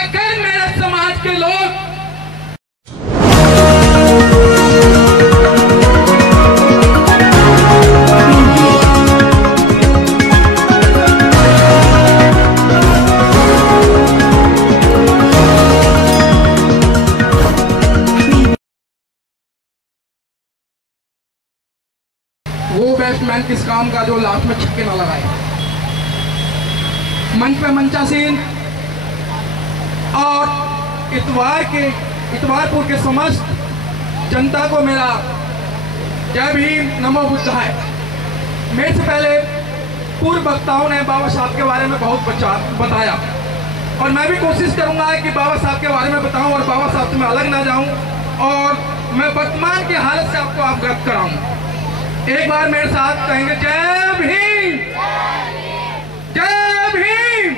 अगर मेरे समाज के लोग वो बैट्समैन किस काम का जो लास्ट में छक्के ना लगाए। मंच पे मंचासीन और इतवारपुर के समस्त जनता को मेरा जय भीम नमो बुद्धाय। मेरे से पहले पूर्व वक्ताओं ने बाबा साहब के बारे में बहुत बताया और मैं भी कोशिश करूंगा कि बाबा साहब के बारे में बताऊं और बाबा साहब से मैं अलग ना जाऊं और मैं वर्तमान की हालत से आपको अवगत कराऊं। एक बार मेरे साथ कहेंगे जय भीम, जय भीम।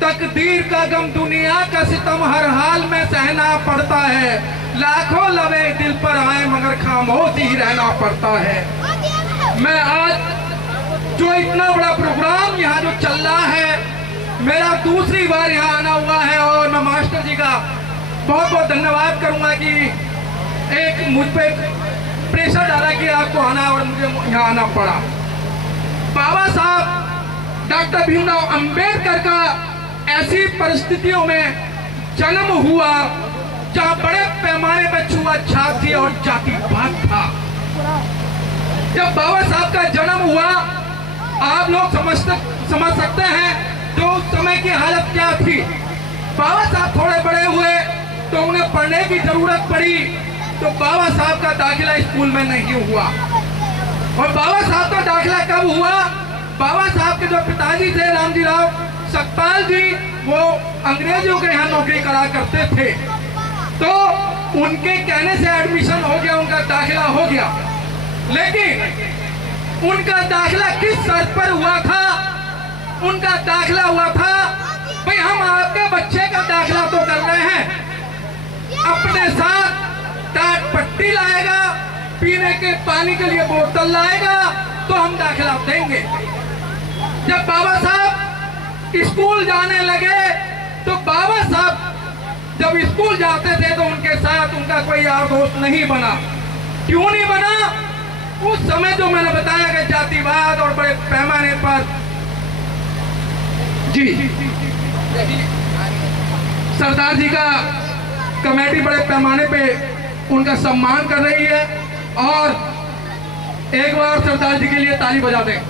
तकदीर का गम, दुनिया का सितम हर हाल में सहना पड़ता है। लाखों लवे दिल पर आए मगर खामोश ही रहना पड़ता है। मैं आज जो इतना बड़ा प्रोग्राम यहाँ जो चल रहा है, मेरा दूसरी बार यहाँ आना हुआ है और मैं मास्टर जी का बहुत बहुत धन्यवाद करूँगा कि एक मुझ पर प्रेशर डाला कि आपको आना और मुझे यहाँ आना पड़ा। बाबा साहब डॉक्टर भीमराव अंबेडकर का ऐसी परिस्थितियों में जन्म हुआ जहाँ बड़े पैमाने पर छुआछूत थी और जातिवाद था। जब बाबा साहब का जन्म हुआ, आप लोग समझ सकते हैं जो उस समय की हालत क्या थी। बाबा साहब थोड़े बड़े हुए तो उन्हें पढ़ने की जरूरत पड़ी, तो बाबा साहब का दाखिला स्कूल में नहीं हुआ। और बाबा साहब का दाखिला कब हुआ? बाबा साहब के जो पिताजी थे रामजी राव सकपाल जी, वो अंग्रेजों के यहाँ नौकरी करा करते थे, तो उनके कहने से एडमिशन हो गया, उनका दाखिला हो गया। लेकिन उनका दाखिला किस शर्त पर हुआ था? उनका दाखिला हुआ था, भाई हम आपके बच्चे का दाखिला तो कर रहे हैं, अपने साथ टाट पट्टी लाएगा, पीने के पानी के लिए बोतल लाएगा तो हम दाखिला देंगे। जब बाबा साहब स्कूल जाने लगे तो बाबा साहब जब स्कूल जाते थे तो उनके साथ उनका कोई यार दोस्त नहीं बना। क्यों नहीं बना? उस समय जो मैंने बताया कि जातिवाद और बड़े पैमाने पर जी सरदार जी का कमेटी बड़े पैमाने पे उनका सम्मान कर रही है और एक बार सरदार जी के लिए ताली बजा दें।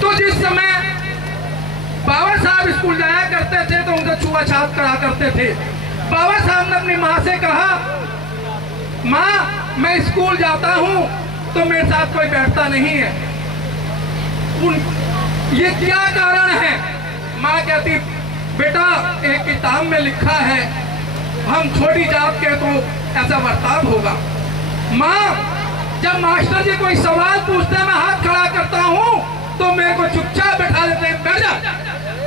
तो जिस समय बाबा साहब स्कूल जाया करते थे तो उनका छुआछूत करा करते थे। बाबा साहब ने अपनी माँ से कहा, माँ मैं स्कूल जाता हूँ तो मेरे साथ कोई बैठता नहीं है, ये क्या कारण है? माँ कहती, बेटा एक किताब में लिखा है हम छोटी जात के तो ऐसा बर्ताव होगा। माँ जब मास्टर जी कोई सवाल पूछते हैं मैं हाथ खड़ा करता हूँ तो मेरे को चुपचाप बैठा देते हैं, बैठ जा,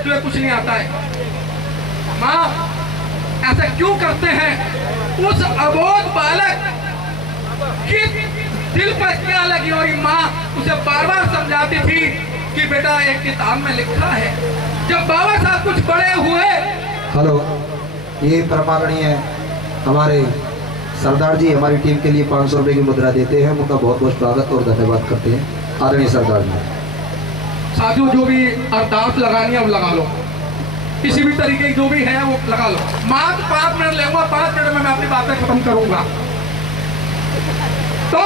तुझे कुछ नहीं आता है। माँ ऐसा क्यों करते हैं? उस अबोध बालक की दिल पर क्या लगी हुई माँ उसे बार बार समझाती थी कि बेटा एक किताब में लिखा है। जब बाबा साहब कुछ बड़े हुए, हेलो, ये परमाणनीय हमारे सरदार जी हमारी टीम के लिए 500 रुपए की मुद्रा देते हैं, उनका बहुत बहुत स्वागत और धन्यवाद करते हैं आदरणीय सरदार जी। साथियों जो भी अरदास लगानी है वो लगा लो, किसी भी तरीके की जो भी है वो लगा लो। मात्र 5 मिनट लेगा, 5 मिनट में मैं अपनी बातें खत्म करूंगा। तो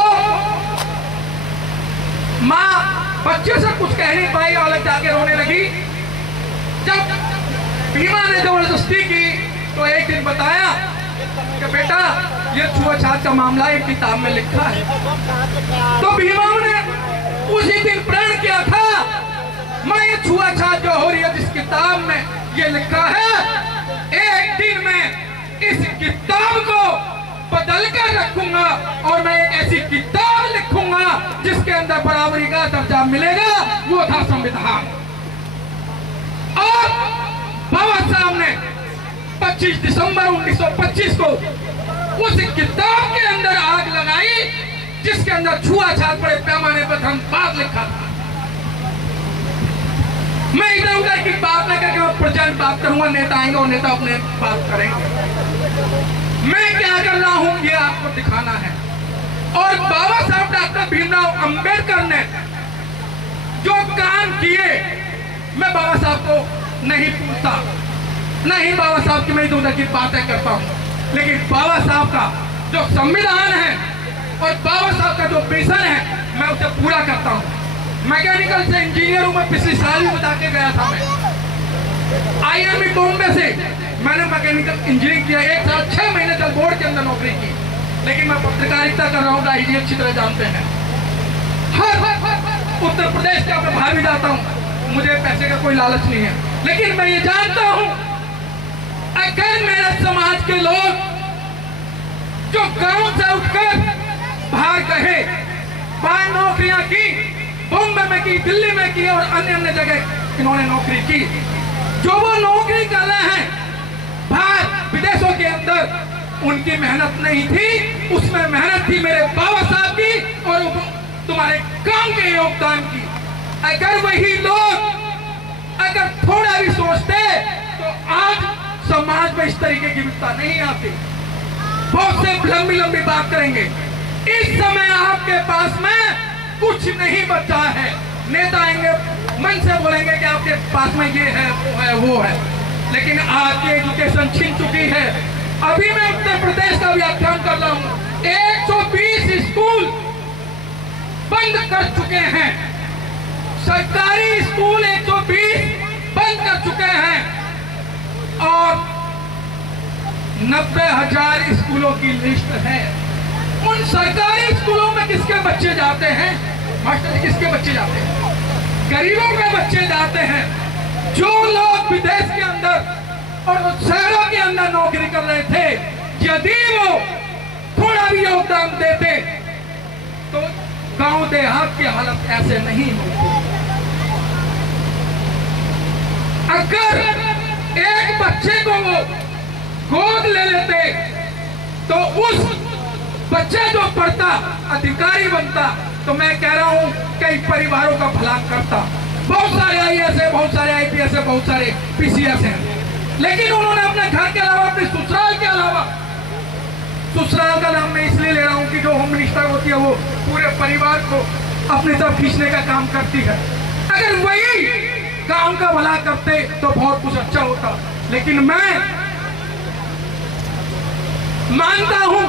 माँ बच्चे से कुछ कह नहीं पाई, अलग जाके रोने लगी। जब भीमा ने जबरदस्ती की तो एक दिन बताया कि बेटा ये छुआछूत का मामला एक किताब में लिखा है। तो भीमा ने उसी दिन प्रण किया था, मैं ये छुआछूत जो हो रही है जिस किताब में ये लिखा है, एक दिन में इस किताब को बदल कर रखूंगा और मैं एक ऐसी किताब लिखूंगा जिसके अंदर बराबरी का दर्जा मिलेगा। वो था संविधान। और बाबा साहब ने 25 दिसंबर 1925 को उस किताब के अंदर आग लगाई जिसके अंदर छुआछूत बड़े पैमाने पर धर्मवाद लिखा था। मैं इधर उधर की बात न करके मैं प्रेजेंट बात करूंगा, नेता आएंगे और नेता अपने बात करेंगे। मैं क्या कर रहा हूं ये आपको दिखाना है। और बाबा साहब डॉक्टर भीमराव अंबेडकर ने जो काम किए, मैं बाबा साहब को नहीं पूछता, नहीं बाबा साहब की मैं इधर उधर की बातें करता हूं, लेकिन बाबा साहब का जो संविधान है और बाबा साहब का जो विजन है मैं उसे पूरा करता हूं। मैकेनिकल से इंजीनियर हूं, मैं पिछले साल ही बता के गया था। मैं IIM बॉम्बे से मैंने मैकेनिकल इंजीनियरिंग किया, 1 साल 6 महीने तक बोर्ड के अंदर नौकरी की, लेकिन मैं पत्रकारिता कर रहा हूँ, राही जी अच्छी तरह जानते हैं। हर उत्तर प्रदेश का मैं बाहर भी जाता हूँ, मुझे पैसे का कोई लालच नहीं है, लेकिन मैं ये जानता हूँ अगर मेरे समाज के लोग जो गांव से उठकर बाहर गए, बाहर नौकरियां की, बॉम्बे में की, दिल्ली में की और अन्य अन्य जगह इन्होंने नौकरी की, जो वो नौकरी कर रहे हैं बाहर विदेशों के अंदर, उनकी मेहनत नहीं थी, उसमें मेहनत थी मेरे बाबा साहब की और तुम्हारे काम के योगदान की। अगर वही लोग अगर थोड़ा भी सोचते तो आज समाज में इस तरीके की विपदा नहीं आती। बहुत से लंबी लंबी बात करेंगे, इस समय आपके पास में कुछ नहीं बचा है। नेता आएंगे मन से बोलेंगे कि आपके पास में ये है वो है वो है, लेकिन आपकी एजुकेशन छीन चुकी है। अभी मैं उत्तर प्रदेश का व्याख्यान कर रहा हूँ, 120 स्कूल बंद कर चुके हैं, सरकारी स्कूल 120 बंद कर चुके हैं और 90,000 स्कूलों की लिस्ट है। उन सरकारी स्कूलों में किसके बच्चे जाते हैं मास्टर जी? किसके बच्चे जाते हैं? गरीबों के बच्चे जाते हैं। जो लोग विदेश के अंदर और शहरों के अंदर नौकरी कर रहे थे, यदि वो थोड़ा भी योगदान देते तो गांव देहात की हालत ऐसे नहीं होती। अगर एक बच्चे को वो गोद ले लेते तो उस बच्चे जो पढ़ता अधिकारी बनता, तो मैं कह रहा हूं कई परिवारों का भला करता। बहुत सारे IAS है, बहुत सारे IPS है, बहुत सारे PCS हैं, लेकिन उन्होंने अपने घर के अलावा, अपने ससुराल के अलावा, ससुराल का नाम मैं इसलिए ले रहा हूं कि जो होम मिनिस्टर होती है वो पूरे परिवार को अपनी तरफ खींचने का काम करती है। अगर वही गांव का भला करते तो बहुत कुछ अच्छा होता। लेकिन मैं मानता हूं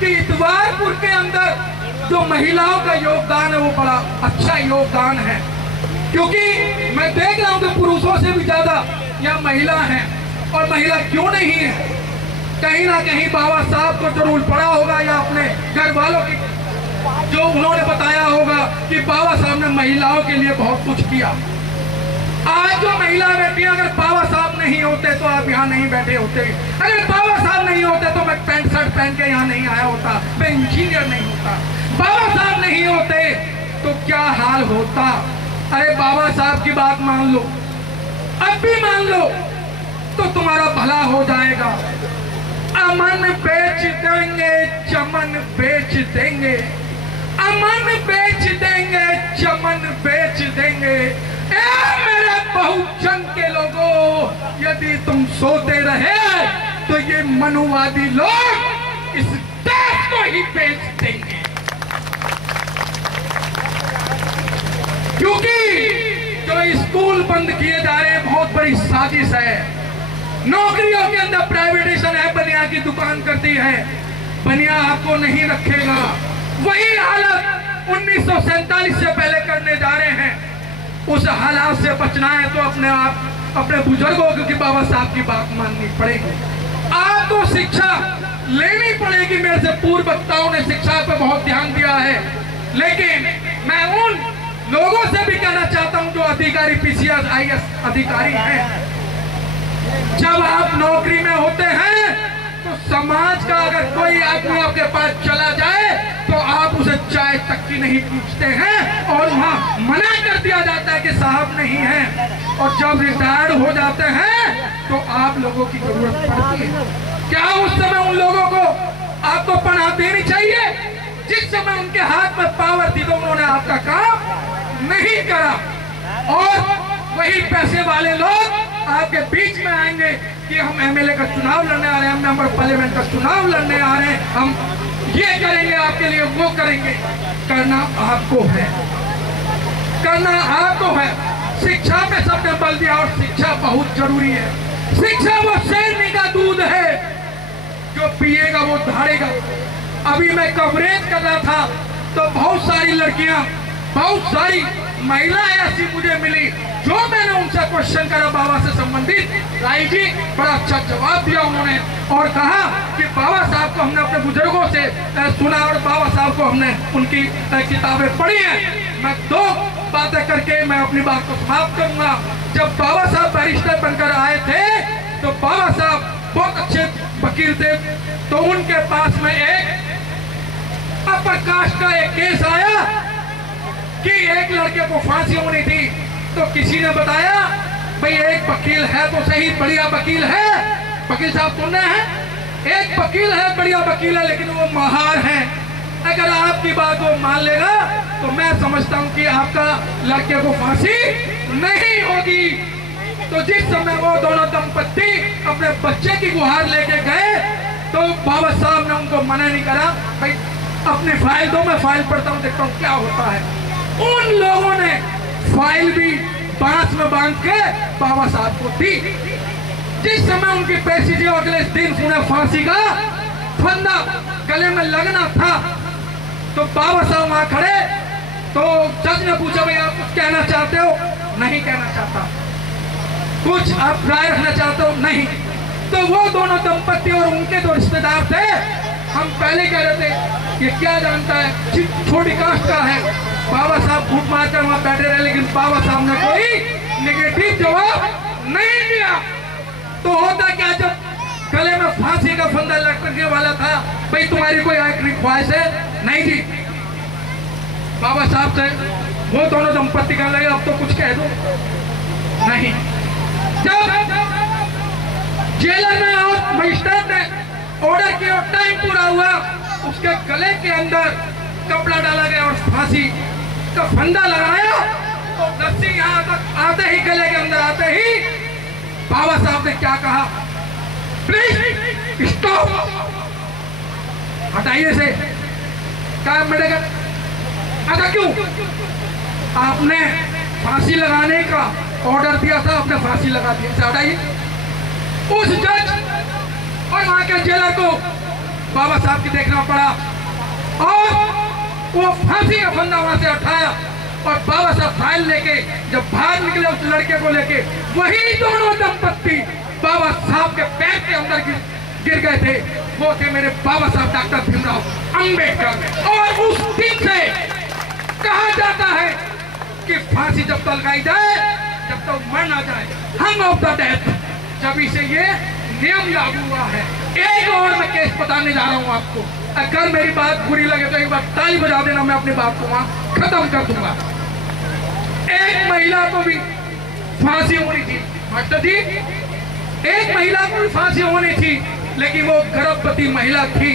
कि इतवारपुर के अंदर जो महिलाओं का योगदान है वो बड़ा अच्छा योगदान है, क्योंकि मैं देख रहा हूं कि पुरुषों से भी ज्यादा यहाँ महिला हैं। और महिला क्यों नहीं है? कहीं ना कहीं बाबा साहब को जरूर पड़ा होगा या अपने घर वालों की जो उन्होंने बताया होगा कि बाबा साहब ने महिलाओं के लिए बहुत कुछ किया। आज जो महिला बैठी, अगर बाबा साहब नहीं होते तो आप यहाँ नहीं बैठे होते। अगर बाबा साहब नहीं होते तो मैं पैंट शर्ट पहन के यहाँ नहीं आया होता, मैं इंजीनियर नहीं होता। बाबा साहब नहीं होते तो क्या हाल होता? अरे बाबा साहब की बात मान लो, अब भी मान लो तो तुम्हारा भला हो जाएगा। अमन बेच देंगे, चमन बेच देंगे, अमन बेच देंगे, चमन बेच देंगे। मेरे बहुजन के लोगों, यदि तुम सोते रहे तो ये मनुवादी लोग इस देश को ही बेच देंगे, क्योंकि जो स्कूल बंद किए जा रहे हैं बहुत बड़ी साजिश है। नौकरियों के अंदर प्राइवेटाइजेशन है, बनिया की दुकान करती है, बनिया आपको नहीं रखेगा। वही हालत 1947 से पहले करने जा रहे हैं। उस हालात से बचना है तो अपने आप अपने बुजुर्गों की, बाबा साहब की बात माननी पड़ेगी। आपको शिक्षा लेनी पड़ेगी। मेरे से पूर्व वक्ताओं ने शिक्षा पर बहुत ध्यान दिया है, लेकिन मैं उन लोगों से भी कहना चाहता हूं जो अधिकारी PCS IAS अधिकारी हैं, जब आप नौकरी में होते हैं तो समाज का अगर कोई आदमी आपके पास चला जाए तो आप उसे चाय तक की नहीं पूछते हैं और वहां मना कर दिया जाता है कि साहब नहीं है। और जब रिटायर्ड हो जाते हैं तो आप लोगों की जरूरत पड़ती है। क्या उस समय उन लोगों को आपको पनाह देनी चाहिए? जिस समय उनके हाथ में पावर थी तो उन्होंने आपका काम नहीं करा। और वही पैसे वाले लोग आपके बीच में आएंगे कि हम एमएलए का चुनाव लड़ने आ रहे हैं, हम मेंबर पार्लियामेंट का चुनाव लड़ने आ रहे हैं, हम ये करेंगे आपके लिए, वो करेंगे। करना आपको है, करना आपको है। शिक्षा पे सबने बल दिया और शिक्षा बहुत जरूरी है। शिक्षा वो शेरनी का दूध है, जो पिएगा वो धारेगा। अभी मैं कवरेज कर रहा था तो बहुत सारी लड़कियां, बहुत सारी महिलाएं ऐसी मुझे मिली जो मैंने उनसे क्वेश्चन करा बाबा से संबंधित। राय जी बड़ा अच्छा जवाब दिया उन्होंने और कहा कि बाबा साहब को हमने अपने बुजुर्गों से सुना और बाबा साहब को हमने उनकी किताबें पढ़ी हैं। मैं दो बातें करके मैं अपनी बात को समाप्त करूंगा। जब बाबा साहब बैरिस्टर बनकर आए थे तो बाबा साहब बहुत अच्छे वकील थे, तो उनके पास में एक अपर कास्ट का एक केस आया कि एक लड़के को फांसी होनी थी। तो किसी ने बताया भाई एक वकील है तो सही, बढ़िया वकील है, वकील साहब सुन रहे हैं, एक वकील है, बढ़िया वकील है, लेकिन वो महार है। अगर आपकी बात वो मान लेगा तो मैं समझता हूं कि आपका लड़के को फांसी नहीं होगी। तो जिस समय वो दोनों दंपत्ति अपने बच्चे की गुहार लेके गए तो बाबा साहब ने उनको मना नहीं करा, भाई अपनी फाइल दो, मैं फाइल पढ़ता हूँ, देखता हूँ क्या होता है। उन लोगों ने फाइल भी बांस में बांध के बाबा साहब को दी। जिस समय उनकी पेशी थी अगले दिन सुने फांसी का फंदा गले में लगना था तो बाबा साहब वहां खड़े, तो जज ने पूछा भाई आप कुछ कहना चाहते हो? नहीं कहना चाहता। कुछ आप राय रखना चाहते हो? नहीं। तो वो दोनों दंपत्ति और उनके जो रिश्तेदार थे, हम पहले कह रहे थे ये क्या जानता है, छोटी कास्ट का है। बाबा साहब फूट मारकर वहां बैठे रहे, लेकिन बाबा साहब ने कोई नेगेटिव जवाब नहीं दिया। तो होता क्या, जब गले में फांसी का फंदा लटकने वाला था, भाई तुम्हारी कोई आखिरी ख्वाहिश है? नहीं जी। बाबा साहब से वो दोनों दंपत्ति कहने लगे अब तो कुछ कह दो। नहीं। जब जेलर में और मजिस्ट्रेट ने ऑर्डर किया, टाइम पूरा हुआ, उसके गले के अंदर कपड़ा डाला गया और फांसी का फंदा लगाया। तो रस्सी यहाँ तक आते ही, गले के अंदर आते ही बाबा साहब ने क्या कहा, प्लीज स्टॉप, हटाइए से। क्या मिलेगा? अच्छा क्यों? आपने फांसी लगाने का ऑर्डर दिया था, आपने फांसी लगा दी, हटाइए। उस जज और वहां के जेलर को बाबा साहब की देखना पड़ा और वो फांसी का फंदा वहां से उठाया और बाबा साहब फाइल लेके जब बाहर निकले उस लड़के को लेके, वही दोनों दंपत्ति बाबा साहब के पैर के अंदर गिर गए थे। वो थे मेरे बाबा साहब डॉक्टर भीमराव अंबेडकर। और उस दिन से कहा जाता है कि फांसी जब तक लगाई जाए, जब तक मर ना जाए, हंग ऑफ द डेथ, जब से ये नियम लागू हुआ है। एक और मैं केस बताने जा रहा हूं आपको, अगर मेरी बात बुरी लगे तो एक बार ताली बजा देना, मैं अपनी बात को वहां खत्म कर दूंगा। एक महिला को भी फांसी होनी थी, मास्टर जी, एक महिला को भी फांसी होनी थी, लेकिन वो गर्भवती महिला थी।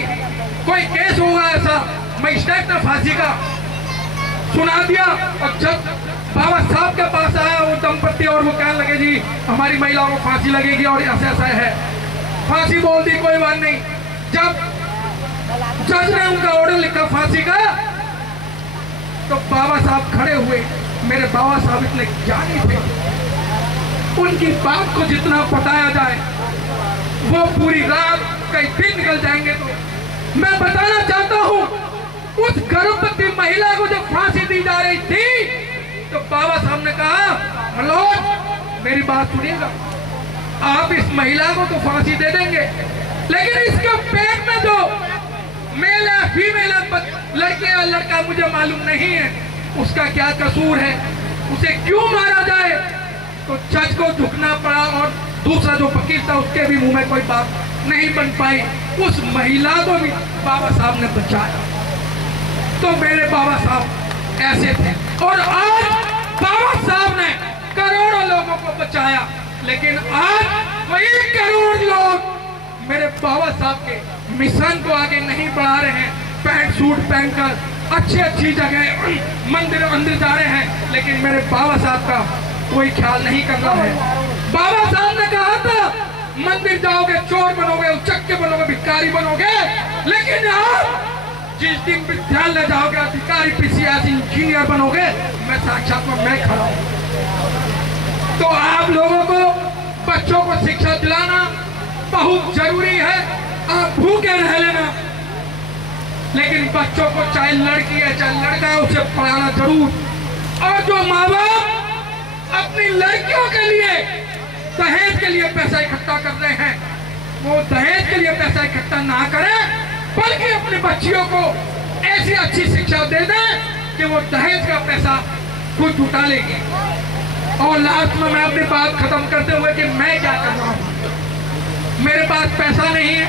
कोई केस होगा ऐसा, मजिस्ट्रेट ने फांसी का सुना दिया और जब बाबा साहब के पास आया वो दंपत्ति और वो कहने लगे जी हमारी महिला को फांसी लगेगी और ऐसा ऐसा है, फांसी बोल दी, कोई बात नहीं। जब जज ने उनका ऑर्डर लिखा फांसी का, तो बाबा साहब खड़े हुए। मेरे बाबा साहब इतने ज्ञानी थे, उनकी बात को जितना बताया जाए वो पूरी रात कई दिन निकल जाएंगे। तो मैं बताना चाहता हूं, उस गर्भवती महिला को जब फांसी दी जा रही थी तो बाबा साहब ने कहा, हेलो मेरी बात सुनिएगा, आप इस महिला को तो फांसी दे देंगे, लेकिन इसके पेट में जो मेल है, फीमेल है, लड़के या लड़का मुझे मालूम नहीं है, उसका क्या कसूर है, उसे क्यों मारा जाए। तो जज को झुकना पड़ा और दूसरा जो वकील था उसके भी मुंह में कोई बात नहीं बन पाई। उस महिला को भी बाबा साहब ने बचाया। तो मेरे बाबा साहब ऐसे थे और आज बाबा साहब ने करोड़ों लोगों को बचाया, लेकिन आज वही करोड़ लोग मेरे बाबा साहब के मिशन को आगे नहीं बढ़ा रहे हैं। पैंट सूट पहनकर अच्छी अच्छी जगह मंदिर अंदर जा रहे हैं, लेकिन मेरे बाबा साहब का कोई ख्याल नहीं कर रहा है। बाबा साहब ने कहा था मंदिर जाओगे चोर बनोगे, उचक्के बनोगे, भिखारी बनोगे, लेकिन आप जिस दिन विद्यालय जाओगे अधिकारी, पीसीएस, इंजीनियर बनोगे, मैं साक्षात में मैं खड़ा हूं। तो आप लोगों को बच्चों को शिक्षा दिलाना बहुत जरूरी है। आप भूखे रह लेना, लेकिन बच्चों को चाहे लड़की है चाहे लड़का है उसे पढ़ाना जरूर। और जो माँ बाप अपनी लड़कियों के लिए दहेज के लिए पैसा इकट्ठा कर रहे हैं, वो दहेज के लिए पैसा इकट्ठा ना करें, बल्कि अपनी बच्चियों को ऐसी अच्छी शिक्षा दे दें कि वो दहेज का पैसा खुद जुटा लेगी। और लास्ट में मैं अपनी बात खत्म करते हुए कि मैं क्या कर रहा हूं, मेरे पास पैसा नहीं है,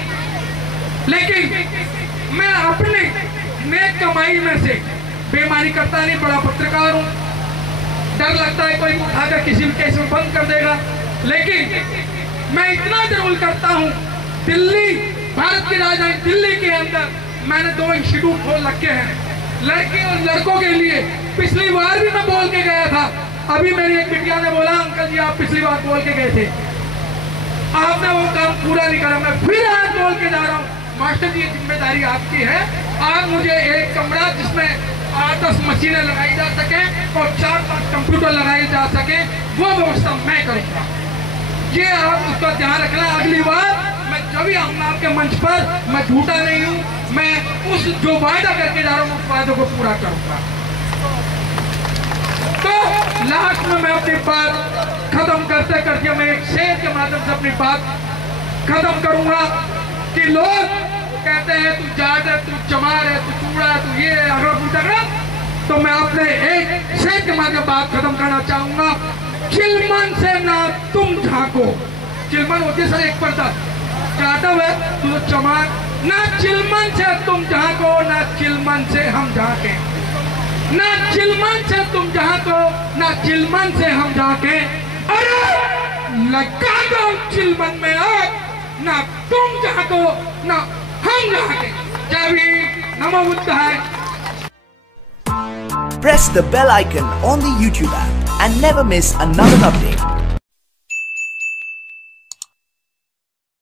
लेकिन मैं अपने नेक कमाई में से बेईमानी करता नहीं, बड़ा पत्रकार हूं, डर लगता है कोई उठाकर किसी भी केस में बंद कर देगा, लेकिन मैं इतना जरूर करता हूं। दिल्ली, भारत की राजधानी दिल्ली के अंदर मैंने 2 इंस्टीट्यूट खोल रखे हैं लड़की और लड़कों के लिए। पिछली बार भी मैं बोल के गया था, अभी मेरी एक बिटिया ने बोला अंकल जी आप पिछली बार बोल के गए थे, आपने वो काम पूरा नहीं करा। मैं फिर आज बोल के जा रहा हूँ, मास्टर जी जिम्मेदारी आपकी है। आज मुझे एक कमरा जिसमें 8-10 मशीनें लगाई जा सके और 4-5 कंप्यूटर लगाए जा सके, वो व्यवस्था मैं करूँगा। ये आप उसका ध्यान रखना। अगली बार मैं जब भी आऊंगा आपके मंच पर, मैं झूठा नहीं हूँ, मैं उस जो वायदा करके जा रहा हूँ उस वायदे को पूरा करूंगा। तो लास्ट में मैं अपनी बात खत्म करते करते मैं एक शेर के माध्यम से अपनी बात खत्म करूंगा कि लोग कहते हैं तू जाट है, तू चमार है, तू चूड़ा है, तू ये है, अगर तो मैं अपने एक शेर के माध्यम बात खत्म करना चाहूंगा। चिलमन से ना तुम झांको, चिलमन होती है सर एक पर्दा जाटव है तो चमार, ना चिलमन से तुम झांको, ना चिलमन से हम झांके, ना चिलमन से तुम झांको, ना चिलमन से हम झांके। अरे लगा दो चिलमन में आग, ना तुम झांको ना हम झांके। जय भीम, नमो बुद्धाय। Press the bell icon on the YouTube app and never miss another update.